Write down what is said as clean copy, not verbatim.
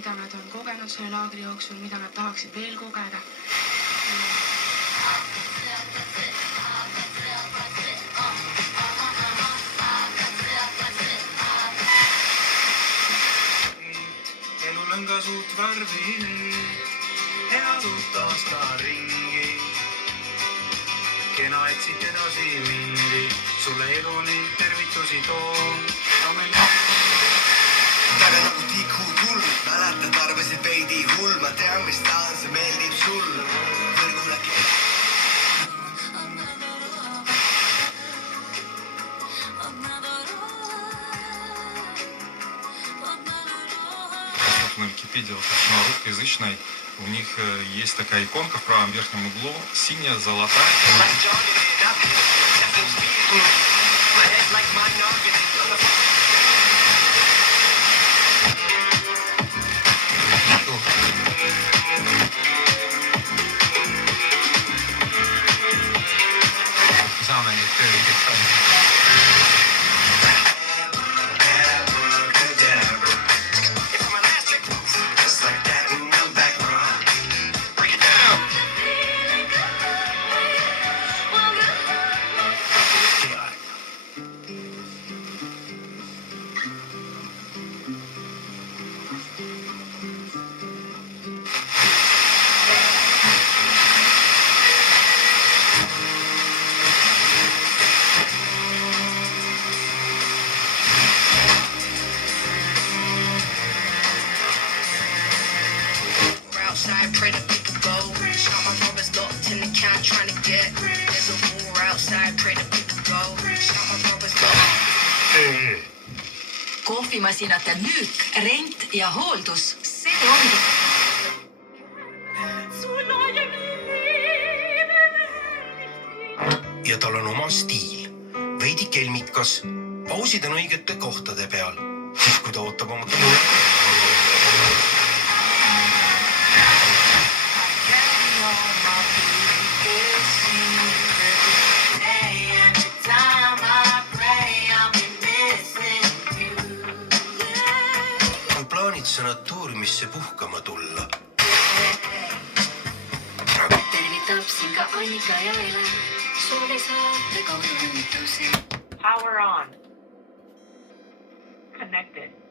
mida nad on kogenud selle laagri jooksul, mida nad tahaksid veel kogeda. Elul on ka suurt värvi, head uut aasta ringi. Kena, et siit edasi mindi, sulle eluni tervitusi toon. Taga nagu tikutull, mäletad arvasid veidi hull, ma tean, mis tahan, see meeldib sul. Võrgule На Википедии на русскоязычной у них есть такая иконка в правом верхнем углу, синяя, золотая. Saame neid tööd outside, pray that we could go. Shot my brothers locked in the can trying to get. There's a war outside, pray that we could go. Shot my brothers locked. Kohvimasinate müük, rent ja hooldus, see ongi. ja tal on oma stiil. Veidi kelmikas, pausid on õigete kohtade peal. Siis kui ta ootab oma kui plaanid sanatooriumisse puhkama tulla. Tervitab siin ka Annika ja Ele, sooli saate kaudu õnnitusi. Power on. Connected.